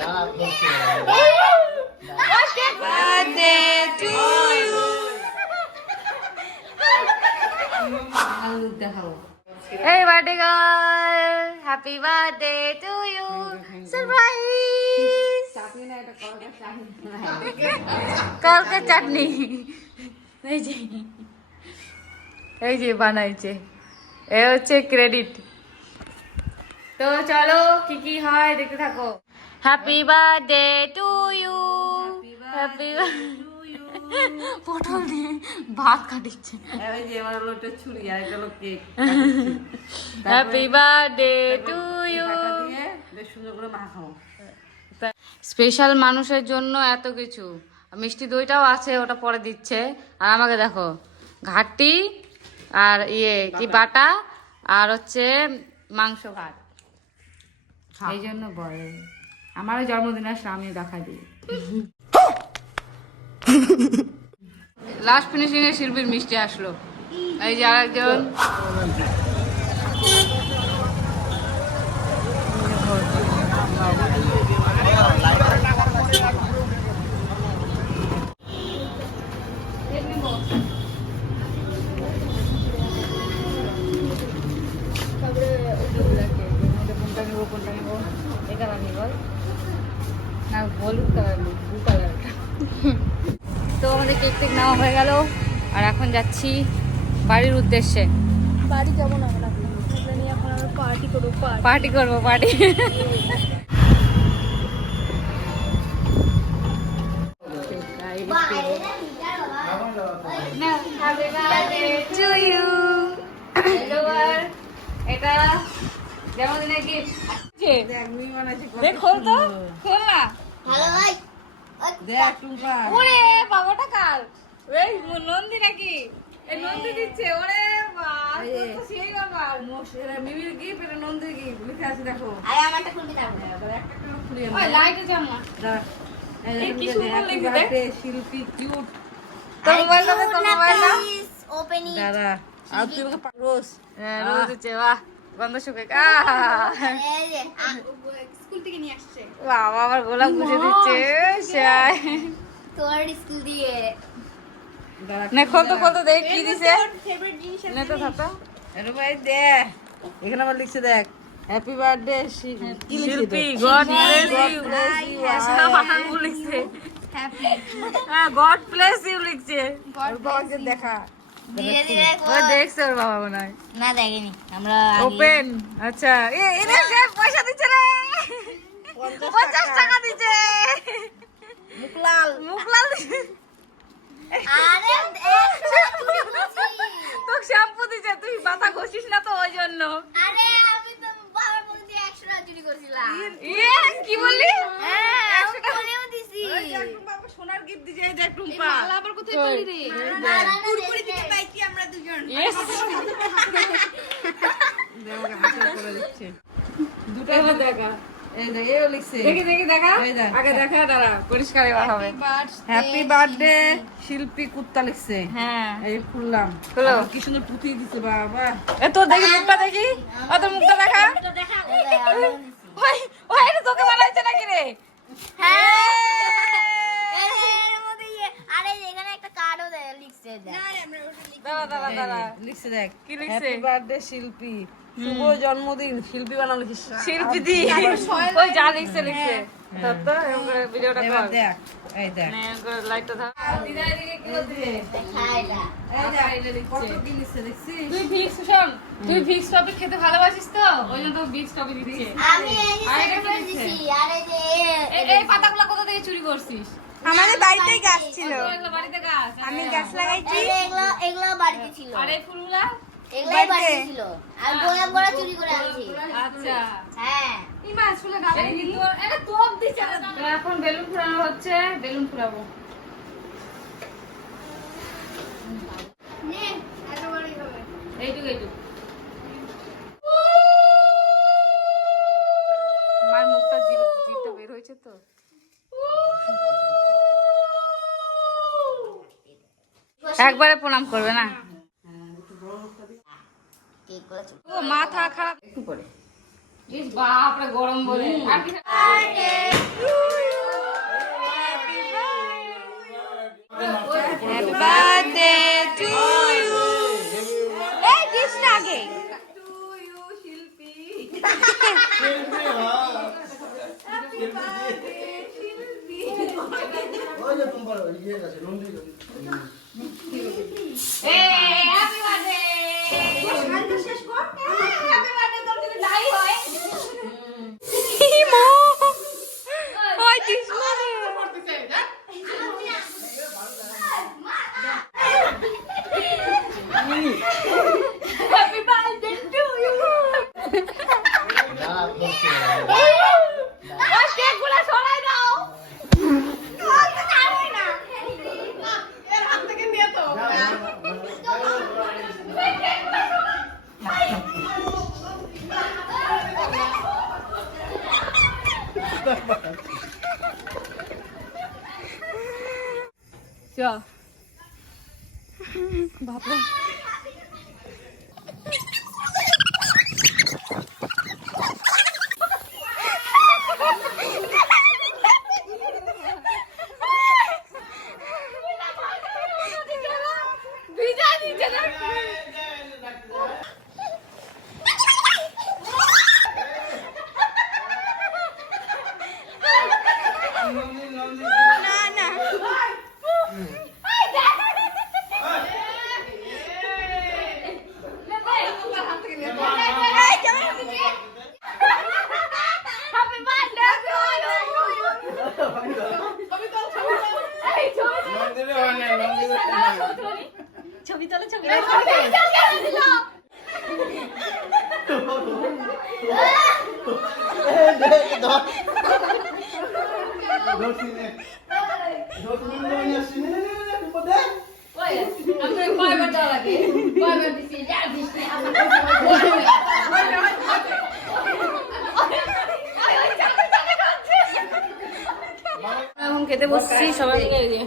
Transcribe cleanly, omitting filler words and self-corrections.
Hey birthday girl, happy birthday to you. Surprise! কালকে চাটনি এই যে বানাইছে, এ হচ্ছে ক্রেডিট। তো চলো কি কি হয় দেখতে থাকো। Happy birthday to you, happy পটল দিয়ে ভাত কাটিচ্ছে। Happy birthday to you. Special মানুষের জন্য এত কিছু, মিষ্টি দইটাও আছে, ওটা পরে দিচ্ছে। আর আমাকে দেখো ঘাটি আর কি বাটা আর হচ্ছে মাংস ভাত। এই জন্য বলে আমারও জন্মদিন আসলে আমিও দেখা দিই। লাস্ট ফিনিশিং এ শিল্পীর মিষ্টি আসলো। এই যে আরেকজন তো আমাদের কেক টেক নেওয়া হয়ে গেল, আর এখন যাচ্ছি বাড়ির উদ্দেশ্যে। বাড়ি যাবো না, এখন আমরা পার্টি করবো। পার্টি করবো, পার্টি। এটা জন্মদিনের গিফট। খোল তো, খোল না। ওরে বাবাটা কাল এই নন্দী নাকি? এই নন্দী দিচ্ছে। ওরে বাবা, তো সেই বাবা মিমির গিফট, এটা নন্দীর গিফট লিখে আছে দেখো। আরে আমারটা খুলবি না, একটা খুলি। ওই লাইটে জামা এই কি সুন্দর লিখে দেখ। শিল্পী কিউট। তো মোবাইল নাম্বার, তো মোবাইল নাম্বার ওপেনিং দাদা। আর তুই আমাকে রোজ রোজ দিচ্ছে। বাহ, গন্ধ শুকে স্কুল থেকে নিয়ে আসছে। বাবা আবার গোলাপ গুজে দিচ্ছে। তোর স্কুল দিয়ে নে খোল তো, খোল তো দেখ কি দিছে। ফেভারিট জিনিস নে তো থাকো। আরে ভাই দে, এখানে আবার লিখছে দেখ, হ্যাপি বার্থডে শিল্পী, গড ব্লেস ইউ। সব আঙুল লিখছে হ্যাপি। হ্যাঁ, গড ব্লেস ইউ লিখছে। বাবাকে দেখা ধীরে ধীরে ওই দেখছে ওর বাবা মনে হয়। না দেখিনি আমরা। ওপেন। আচ্ছা, এনে পয়সা দিচ্ছে রে, 50 টাকা দিচ্ছে। মুখলাল মুখলাল দিচ্ছে। আরে তোকে শ্যাম্পু দিচ্ছে, তুই মাথা ঘষিস না তো ওই জন্য। আরে আমি তো বাবার মুখ দিয়ে 100 টাকা চুরি করছিলাম। কি বললি? হ্যাঁ, আমি বলেও দিছি। বাবা সোনার গিফট দিছে। এই দেখ টুম্পা, আবার কোথায় পেলি রে? কুরকুরি থেকে পাইছি আমরা দুজন। ইয়েস। দেওকে হাসি করে দিচ্ছে। দুটো দেখা। এই দেখ, এও লিখছে। দেখি দেখি দেখা। এই দেখ। আগে দেখা, দাঁড়া পরিষ্কার এবার হবে। হ্যাপি বার্থডে শিল্পী কুত্তা লিখছে। হ্যাঁ, এই খুললাম, খুলো। কি সুন্দর পুঁতি দিছে বাবা। এ তোর দেখি মুখটা দেখি, ও তোর মুখটা দেখা। তো দেখা ওই ওই এটা তোকে বানাইছে নাকি রে? হ্যাঁ, এর মধ্যে আরে এখানে একটা কার্ডও দেয় লিখছে দেখ। দাঁড়া দাঁড়া দাঁড়া, লিখছে দেখ, কি লিখছে? হ্যাপি বার্থডে শিল্পী, শুভ জন্মদিন। শিল্পী বানালো কি? শিল্পী দি ওই যা লিখছে লিখছে। তোর তো এরকম করে ভিডিওটা এবার কর। দেখ, এই দেখ, নে করে লাইটটা ধর। দিদা এদিকে কি দিবে? খাইলা এই দেখ কত কি লিখছে দেখছিস? তুই ভিক্স শোন, তুই ভিক্স টপিক খেতে ভালোবাসিস তো, ওই জন্য তো ভিক্স টপিক দিচ্ছে। আমি এই আরে সেটা এটা করে কি দিছি। লিখছে? আরে যে এই পাতাগুলো কোথা থেকে চুরি করছিস? আমাদের বাড়িতেই গাছ ছিল, তোর এগুলো বাড়িতে গাছ? আমি গাছ লাগাইছি। এগুলো বাড়িতে ছিল। আর এই ফুলগুলা? এগুলাই বাড়িতে ছিল। আর গোলাপ গোড়া চুরি করে আনছি। আচ্ছা। হ্যাঁ, এটা তোপ দিছে। তো এখন বেলুন ফুলানো হচ্ছে, বেলুন ফুলাবো। নে এত বড়ই হবে। এইটুকু এইটুকু। মার মুখটা জিভটা বের হয়েছে তো। একবারে প্রণাম করবে না? কেক গুলো চুরি। ও মাথা খারাপ একটু করে। ইস বাপ রে, গরম বলে। আর কি ওই যে তোমার ইয়ে আছে নন্দী হ্যাপি বার্থডে শেষ কর হ্যাপি বার্থডে তোর যদি নাই হয় ওই Krishna happy birthday to you ওই কেকগুলো সরাই দাও এর হাত থেকে নিয়ে তো বিজয় দিচ্ছে না না না ছবি তোলো ছবি এখন খেতে বসছি সবাই মিলে